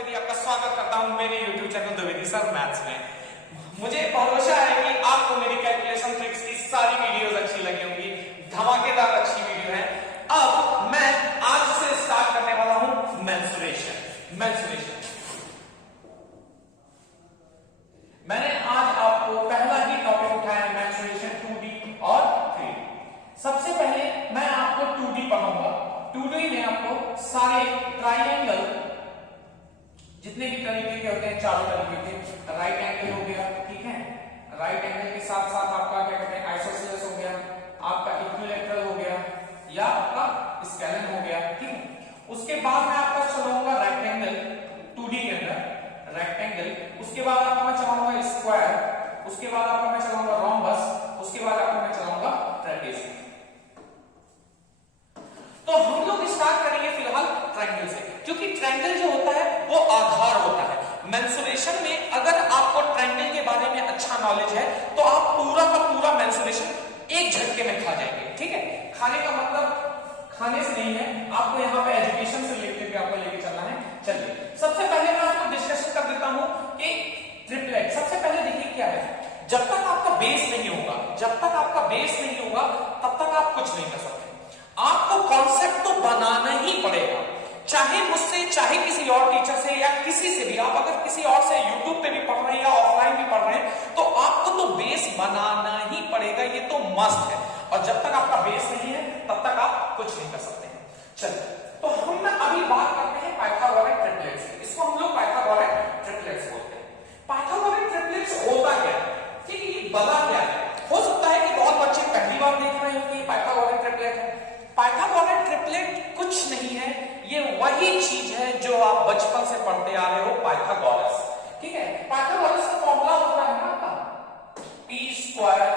द्विवेदी आपका स्वागत करता हूं मेरे YouTube channel Dwivedi sir maths में। मुझे भरोसा है कि आपको मेरी कैलकुलेशन ट्रिक्स की सारी वीडियोस अच्छी लगी होंगी, धमाकेदार अच्छी वीडियो है। अब मैं आज से स्टार्ट करने वाला हूं मेंसुरेशन। मैंने आज आपको पहला ही टॉपिक उठाया है मेंसुरेशन 2D और 3D। सबसे पहले मैं आपको 2D पढ़ाऊंगा। 2D में आपको सारे ट्राइंगल जितने भी तरीके के होते हैं, चारों तरीके के, राइट एंगल हो गया, ठीक है, राइट एंगल के साथ साथ आपका क्या कहते हैं आइसोसेलेस हो गया, आपका इक्विलैटरल हो गया या आपका स्केलन हो गया, ठीक है। उसके बाद मैं आपका चलाऊंगा रेक्टेंगल 2D के अंदर रेक्टेंगल, उसके बाद आपका मैं चलाऊंगा स्क्वायर, उसके बाद आपका मैं चलाऊंगा रोम्बस, उसके बाद आपका मैं चलाऊंगा ट्रेपेजियम। तो हम लोग स्टार्ट करेंगे फिलहाल ट्रायंगल से, क्योंकि ट्रायंगल जो होता है वो आधार होता है मेंसुरेशन में। अगर आपको ट्रायंगल के बारे में अच्छा नॉलेज है तो आप पूरा का पूरा मेंसुरेशन एक झटके में खा जाएंगे, ठीक है। खाने का मतलब खाने से नहीं है, आपको यहाँ पे एजुकेशन से रिलेटेड भी आपको लेके चलना है। चलिए सबसे पहले मैं आपको डिस्कशन कर देता हूं कि ट्रिपलेट। सबसे पहले देखिए क्या है, जब तक आपका बेस नहीं होगा, तब तक आप कुछ नहीं कर सकते। आपको कॉन्सेप्ट तो बनाना ही पड़ेगा, चाहे मुझसे, चाहे किसी और टीचर से या किसी से भी। आप अगर किसी और से यूट्यूब पे भी पढ़ रहे हैं या ऑफलाइन भी पढ़ रहे हैं तो आपको तो बेस बनाना ही पड़ेगा, ये तो मस्ट है। और जब तक आपका बेस नहीं है तब तक आप कुछ नहीं कर सकते हैं। चलिए तो हम अभी बात करते हैं पाइथागोरस ट्रिपलेट्स की। इसको हम लोग पाइथागोरस ट्रिपलेट्स बोलते हैं। पाइथागोरस ट्रिपलेट्स होता क्या है, ठीक है, ये बना क्या है। हो सकता है कि बहुत बच्चे पहली बार देख रहे हैं कि पाइथागोरस ट्रिपलेट है। पाइथागोरस ट्रिपलेट कुछ नहीं है, ये वही चीज है जो आप बचपन से पढ़ते आ रहे हो, पाइथागोरस, ठीक है। पाइथागोरस का फॉर्मूला होता है ना आपका p square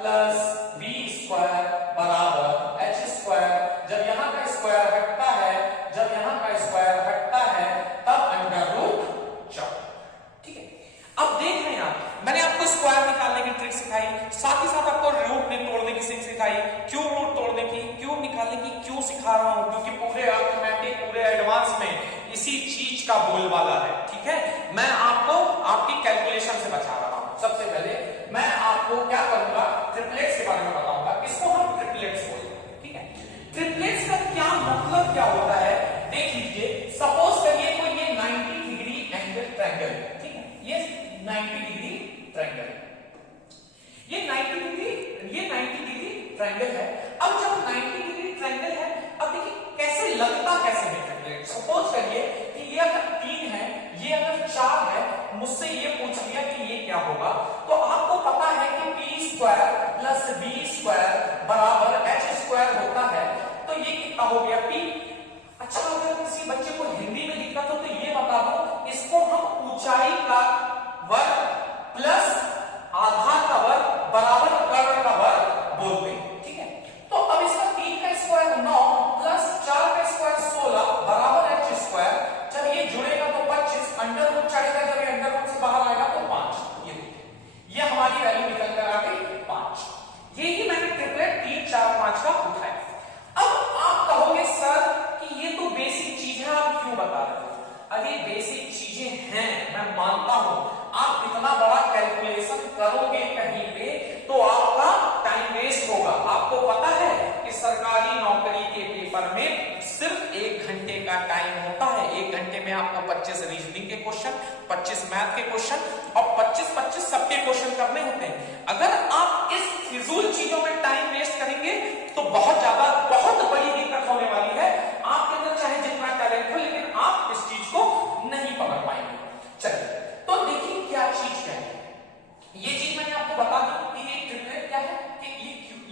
plus b square बराबर h स्क्वायर। जब यहां का स्क्वायर हटता है, तब अंडर रूट 4, ठीक है। अब देख रहे हैं आप, मैंने आपको स्क्वायर निकालने की ट्रिक सिखाई, साथ ही साथ आपको रूट में तोड़ने की ट्रिक सिखाई, क्यों रूट तोड़ने की, क्यों निकालने की क्यों सिखा रहा हूं, क्योंकि पूरे अर्थमेटिक, पूरे एडवांस में इसी चीज का बोलबाला है, ठीक है। मैं आपको आपकी कैलकुलेशन से बचा रहा हूं। सबसे पहले मैं आपको क्या करूंगा, ट्रिपलेट्स के बारे में बताऊंगा। इसको हम ट्रिपलेट्स बोलते हैं, ठीक है। ट्रिपलेट्स का क्या मतलब क्या होता है, देख लीजिए। सपोज करिए कोई ये 90 डिग्री एंगल ट्रायंगल, ठीक है, ये 90 डिग्री ट्रायंगल, ये 90 डिग्री ट्रायंगल है। अब जब 90 डिग्री ट्रायंगल है, अब देखिए कैसे लगता, कैसे है ट्रिपलेट। सपोज करिए कि ये अगर 3 है, ये अगर 4 है, मुझसे ये पूछ लिया कि ये क्या होगा, तो आपको पता है कि p square plus b square बराबर h स्क्वायर होता है। तो ये कितना हो गया p। अच्छा, अगर किसी बच्चे को हिंदी में दिक्कत हो तो ये बता दो, इसको हम ऊंचाई का वर्ग प्लस आधार का वर्ग बराबर कर्ण का वर्ग बोलते हैं, ठीक है। तो अब इसका 3 का स्क्वायर 9 प्लस 4 का स्क्वायर 16 बराबर h स्क्वायर। जब ये जुड़ेगा तो 25, अंडर रूट चढ़ेगा, जब ये अंडर रूट से बाहर आएगा तो 5। ये हमारी वैल्यू निकल कर आ गई 5। यही मैंने ट्रिपलेट 3, 4, 5 का उठाया। अब आप कहोगे सर कि ये तो बेसिक चीज है, आप क्यों बता रहे हो। अरे बेसिक चीजें हैं, मैं मानता हूं। आप इतना बड़ा कैलकुलेशन करोगे कहीं पे तो आपका टाइम वेस्ट होगा। आपको पता है कि सरकारी नौकरी के पेपर में सिर्फ 1 घंटे का टाइम होता है। 1 घंटे में आपको 25 रीजनिंग के क्वेश्चन, 25 मैथ के क्वेश्चन और 25 सबके क्वेश्चन करने होते हैं। अगर आप इस फिजूल चीजों में टाइम वेस्ट करेंगे तो बहुत बड़ी दिक्कत होने वाली है। आपके अंदर चाहे जितना टैलेंट हो, लेकिन आप इस चीज को नहीं पकड़ पाएंगे। चलिए तो देखिए क्या चीज है। ये चीज मैंने आपको बता दी कि ये ट्रिपलेट क्या है, कि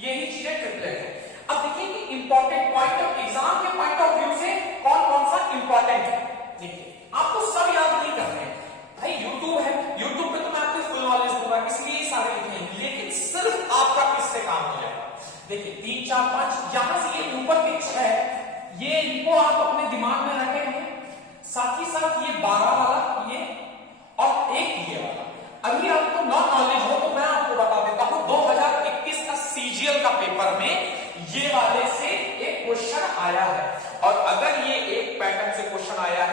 यही चीजें ट्रिपलेट है। अब देखिए कि इंपॉर्टेंट पॉइंट ऑफ एग्जाम के पॉइंट ऑफ व्यू से कौन कौन सा इंपॉर्टेंट है। देखिए आपको सब याद नहीं करने हैं भाई, यूट्यूब है, यूट्यूब पे तो मैं आपको फुल नॉलेज दूंगा, इसलिए सारे लिखे हैं, लेकिन सिर्फ आपका किससे काम हो जाएगा। देखिए 3, 4, 5, यहां से ये ऊपर के 6, ये इनको आप अपने दिमाग में रखे हैं। साथ ही साथ ये 12 वाला, ये और एक ये वाला। अभी आपको नॉन नॉलेज हो तो मैं आपको बता देता हूं, 2021 का सीजीएल का पेपर में ये वाले से एक क्वेश्चन आया है। और अगर ये एक पैटर्न से क्वेश्चन आया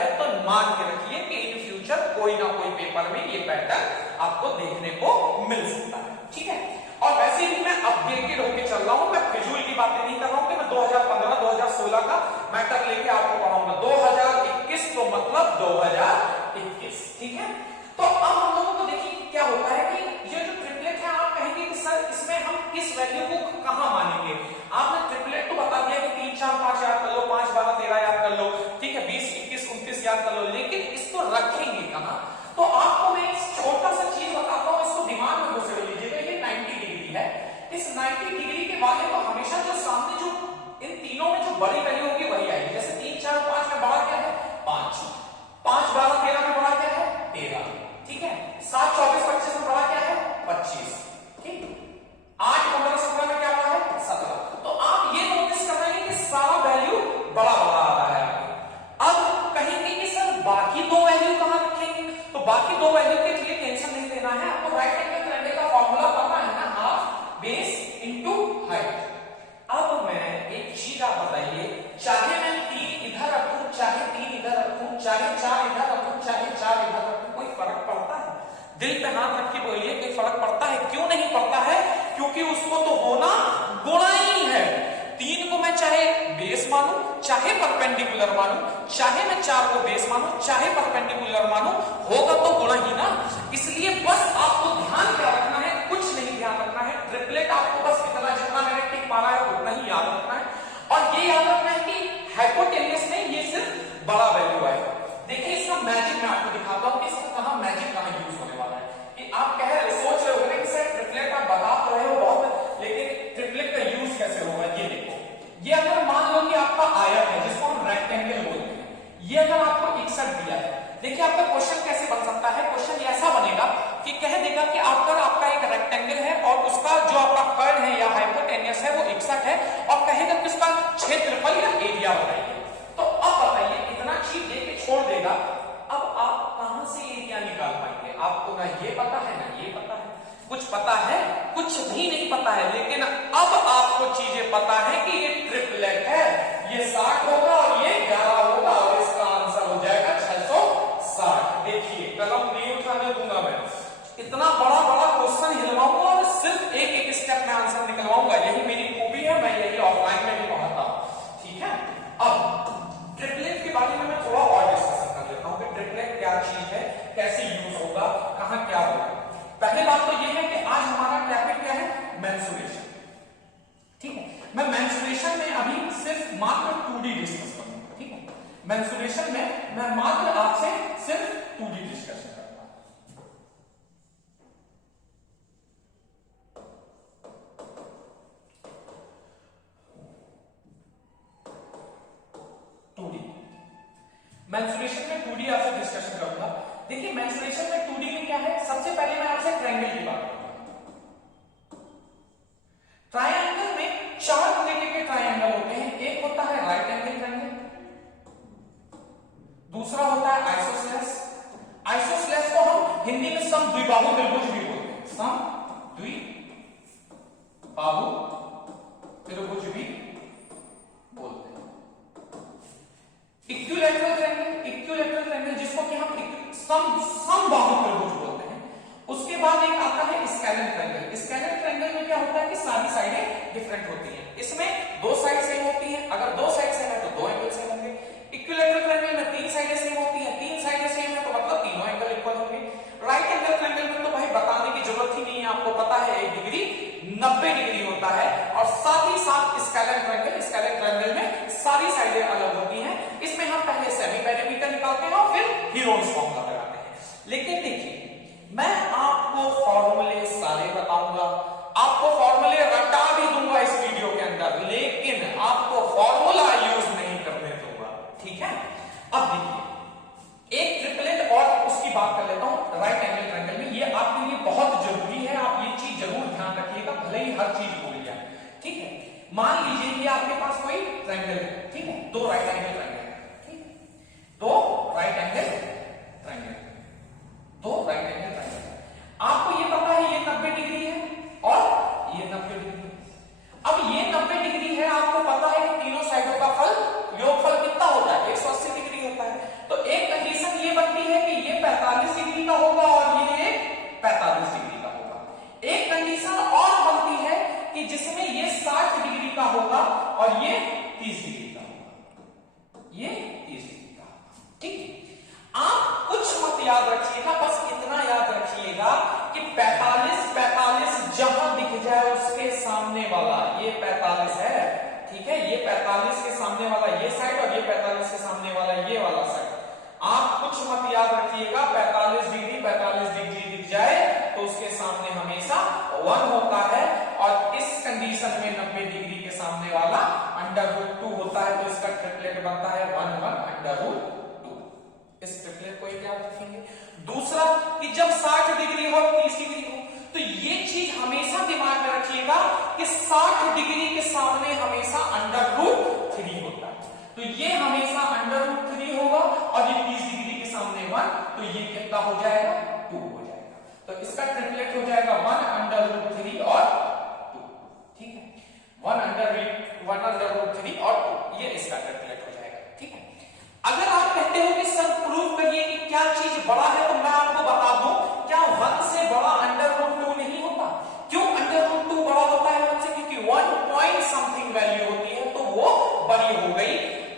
2021। ठीक है, तो अब हम लोगों को देखिए क्या होता है कि ये जो ट्रिपलेट है आप कहेंगे कि सर इसमें हम किस वैल्यू को कहां मानेंगे। आपने ट्रिपलेट तो बता दिया कि 3 4 5 याद कर लो, 5 12 13 याद कर लो, ठीक है, 20 21 29 याद कर लो, लेकिन इसको रखेंगे कहां। तो आपको मैं एक छोटा सा चीज बताता हूं, इसको दिमाग में घुसेड़ लीजिएगा। ये 90 डिग्री है, इस 90 डिग्री के वाले को हमेशा जो सामने जो इन तीनों में जो बड़ी वैल्यू होगी वही आएगी। जैसे 3 4 5 में बड़ा क्या है 5, 5 12 13 में बड़ा क्या है 13, ठीक है, 7 24 25 में बड़ा क्या है 25, ठीक, 8 15 17 में क्या बड़ा है 17। तो आप ये नोटिस कर रहे हैं कि सारा वैल्यू बड़ा बड़ा आ रहा है। अब कहेंगे कि सर बाकी दो वैल्यू कहां रखेंगे, तो बाकी दो वैल्यू के लिए टेंशन नहीं लेना है, आपको राइट एंगल ट्रायंगल का फॉर्मूला पता है ना, हाफ बेस इनटू हाइट। अब मैं एक चीज आप बताइए, चाहे मैं 3 इधर रखूं, चाहे 3 इधर रखूं, चाहे 4 इधर रखूं, चाहे 4 इधर रखूं, कोई फर्क पड़ता है? दिल पे हाथ रख के बोलिए, कोई फर्क पड़ता है? क्यों नहीं पड़ता है? क्योंकि उसको तो होना गुणा ही है। 3 को मैं चाहे बेस मानूं, चाहे परपेंडिकुलर मानूं, चाहे मैं 4 को बेस मानूं, चाहे परपेंडिकुलर मानूं, होगा तो गुणा ही ना। इसलिए बस आपको ध्यान क्या रखना है, कुछ नहीं ध्यान रखना है, ट्रिपलेट आपको बस इतना जितना मैंने टिक मारा है उतना ही याद रखना है। और ये याद रखना है कि हाइपोटेन्यूस में ये सिर्फ बड़ा वैल्यू आएगा। देखिए इसका मैजिक मैं आपको दिखाता हूं कि इसका कहां मैजिक कहां यूज होने वाला है। कि आप कह रहे सोच रहे हो कि सर ट्रिपलेट आप बता तो रहे हो बहुत, लेकिन ट्रिपलेट का यूज कैसे होगा। ये देखो, ये अगर मान लो कि आपका आयत है जिसको हम रेक्टेंगल बोलते हैं, ये अगर आपको 61 दिया है, देखिए आपका क्वेश्चन कैसे बन सकता है। क्वेश्चन ऐसा बनेगा कि कह देगा कि आपका एक रेक्टेंगल है और उसका जो आपका कर्व है या हाइपोटेन्यूस है वो 61 है, और कहेगा कि उसका क्षेत्रफल या एरिया बताइए। तो अब बताइए, इतना चीज दे के छोड़ देगा, अब आप कहां से एरिया निकाल पाएंगे? आपको ना ये पता है ना ये पता है, कुछ पता है, कुछ भी नहीं पता है, लेकिन अब आपको चीजें पता है कि ये ट्रिपलेट है, ये 60 होगा और ये 11 होगा, और इसका आंसर हो जाएगा 660। देखिए कलम नहीं उठाने दूंगा मैं, इतना बड़ा बड़ा क्वेश्चन हिलवाऊंगा और सिर्फ एक एक स्टेप में आंसर निकलवाऊंगा। यही मेरी खूबी है, मैं यही ऑफलाइन में भी पढ़ाता हूं, ठीक है। अब ट्रिपलेट के बारे में मैं थोड़ा और डिस्कशन कर लेता हूं कि ट्रिपलेट क्या चीज है, कैसे यूज होगा, कहां क्या होगा। पहले बात तो यह है कि आज हमारा टॉपिक क्या है, मेंसुरेशन, ठीक है। मैं मेंसुरेशन में अभी सिर्फ मात्र 2D डिस्कस करूंगा, ठीक है। मेंसुरेशन में मैं मात्र आपसे सिर्फ 2D डिस्कशन करूंगा। 2D मेंसुरेशन में 2D आपसे डिस्कशन करूंगा। देखिए मेंसुरेशन में 2D में क्या है, सबसे पहले मैं आपसे ट्रायंगल की बात करूंगा। ट्रायंगल में 4 तरीके के ट्रायंगल होते हैं। एक होता है राइट एंगल ट्रायंगल, दूसरा होता है आइसोसेलेस। आइसोसेलेस को हम हिंदी में समद्विबाहु त्रिभुज भी बोलते हैं, समद्विबाहु त्रिभुज भी बोलते हैं। इक्विलैटरल ट्रायंगल जिसको कि हम समबाहु त्रिभुज बोलते हैं। उसके बाद एक आता है स्केलेन ट्रायंगल। स्केलेन ट्रायंगल में क्या होता है कि सारी साइडें डिफरेंट होती हैं। इसमें 2 साइड सेम होती हैं, अगर 2 साइड सेम है तो 2 एंगल सेम होंगे। इक्विलैटरल ट्रायंगल में 3 साइडें सेम होती हैं, 3 साइडें सेम है तो मतलब तीनों एंगल इक्वल होंगे। राइट एंगल ट्रायंगल में तो भाई बताने की जरूरत ही नहीं है, आपको पता है 1 डिग्री 90 डिग्री होता है। और साथ ही साथ स्केलेन ट्रायंगल में सारी साइडें अलग होती हैं। इसमें हम पहले सेमी पेरीमीटर निकालते हैं और फिर हीरोन्स फॉर्मूला लगाते हैं। लेकिन देखिए मैं आपको फॉर्मूले सारे बताऊंगा, आपको फॉर्मूले रटा भी दूंगा इस वीडियो के अंदर, लेकिन आपको फॉर्मूला यूज नहीं करने दूंगा, ठीक है। अब देखिए एक ट्रिपलेट और उसकी बात कर लेता हूं राइट एंगल ट्रायंगल में, ये आपके लिए बहुत जरूरी है, आप ये चीज जरूर ध्यान रखिएगा, भले ही हर चीज भूल जाए, ठीक है। मान लीजिए कि आपके पास कोई ट्रायंगल है, ठीक है, 2 राइट एंगल ट्रायंगल, ठीक है, 2 right angle triangle, 2 right angle triangle. आपको ये पता है ये 90 डिग्री है और ये 90 डिग्री है। अब ये 90 डिग्री है, आपको पता है कि तीनों साइडों का योगफल कितना होता है, 180 डिग्री होता है। तो एक कंडीशन ये बनती है कि ये 45 डिग्री का होगा और ये 45 डिग्री का होगा। एक कंडीशन और बनती है कि जिसमें ये 60 डिग्री का होगा और ये 30 डिग्री का होगा। है 1 1 अंडर रूट 2। इस ट्रिपलेट को याद रखेंगे। दूसरा कि जब 60 डिग्री हो 30 डिग्री हो, तो ये चीज हमेशा दिमाग में रखिएगा कि 60 डिग्री के सामने हमेशा अंडर रूट 3 होता है, तो ये हमेशा अंडर रूट 3 होगा, और ये 30 डिग्री के सामने 1, तो ये कितना हो जाएगा 2 हो जाएगा। तो इसका ट्रिपलेट हो जाएगा 1 अंडर रूट 3 और 2। ठीक है, 1 अंडर रूट 3 और 2, ये इसका ट्रिपलेट हो जाएगा। ठीक है, अगर आप कहते हो कि सर प्रूव करिए कि क्या चीज बड़ा है, तो मैं आपको बता दूं, क्या 1 से बड़ा अंडर रूट 2 नहीं होता? क्यों अंडर रूट 2 बड़ा होता है 1 से? क्योंकि 1 पॉइंट समथिंग वैल्यू होती है, तो वो बड़ी हो गई।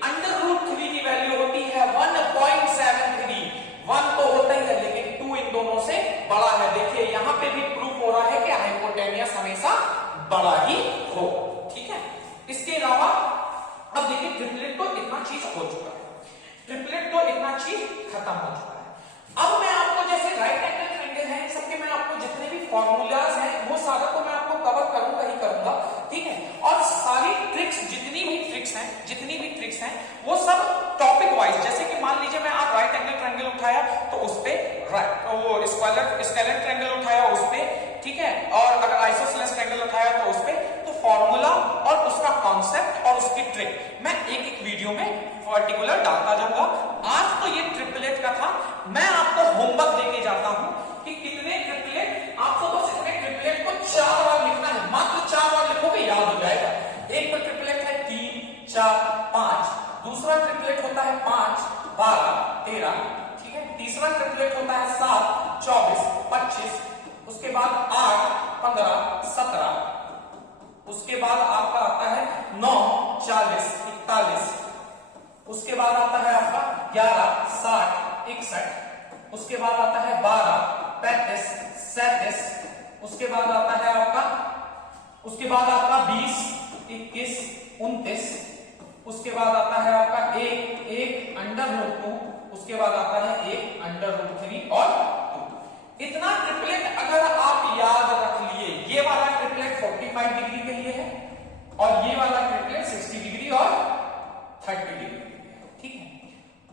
अंडर रूट 3 की वैल्यू होती है 1.73। 1 तो होता ही है, लेकिन 2 इन दोनों से बड़ा है। देखिए यहां पे भी प्रूफ हो रहा है कि हाइपोटेनियस हमेशा बड़ा ही हो। ठीक है, इसके अलावा अब देखिए ट्रिपलेट तो इतना चीज हो चुका है, ट्रिपलेट तो इतना चीज खत्म हो चुका है। अब मैं आपको जैसे राइट एंगल ट्रायंगल है, सबके मैं आपको जितने भी फॉर्मूलाज हैं वो सारा तो मैं आपको कवर करूंगा ही करूंगा। ठीक है, और सारी ट्रिक्स जितनी भी ट्रिक्स हैं वो सब टॉपिक वाइज, जैसे कि मान लीजिए मैं आप राइट एंगल ट्रायंगल उठाया तो उस पे वो स्क्वायर ट्रायंगल उठाया उस पे, ठीक है, और अगर आइसोसेलेस ट्रायंगल उठाया तो उस पे, तो फॉर्मूला और उसका कॉन्सेप्ट और उसकी ट्रिक मैं एक वीडियो में पर्टिकुलर डालता जाऊंगा। आज तो ये ट्रिपलेट का था, मैं आपको होमवर्क देके जाता हूं कि कितने ट्रिपलेट, आपको बस इतने ट्रिपलेट को 4 बार लिखना है, मात्र 4 बार लिखोगे याद हो जाएगा। एक तो ट्रिपलेट है 3 4 5, दूसरा ट्रिपलेट होता है 5 12 13, ठीक है, तीसरा ट्रिपलेट होता है 7 24 25, उसके बाद 8 15 17, उसके बाद आपका आता है 9 40 41, उसके बाद आता है आपका 11 60 61, उसके बाद आता है 12 35 37, उसके बाद आता है आपका 20 21 29, उसके बाद आता है आपका 1 अंडर रूट 2, उसके बाद आता है 1 अंडर रूट 3 और 2। इतना ट्रिपलेट अगर आप याद रख लिए, ये वाला ट्रिपलेट 45 डिग्री के लिए है और ये वाला ट्रिपलेट 60 डिग्री और 30 डिग्री। ठीक है,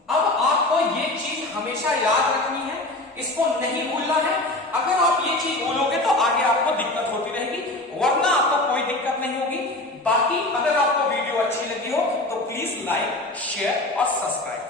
अब आपको ये चीज हमेशा याद रखनी है, इसको नहीं भूलना है। अगर आप ये चीज भूलोगे तो आगे आपको दिक्कत होती रहेगी, वरना आपको कोई दिक्कत नहीं होगी। बाकी अगर आपको वीडियो अच्छी लगी हो तो प्लीज लाइक शेयर और सब्सक्राइब।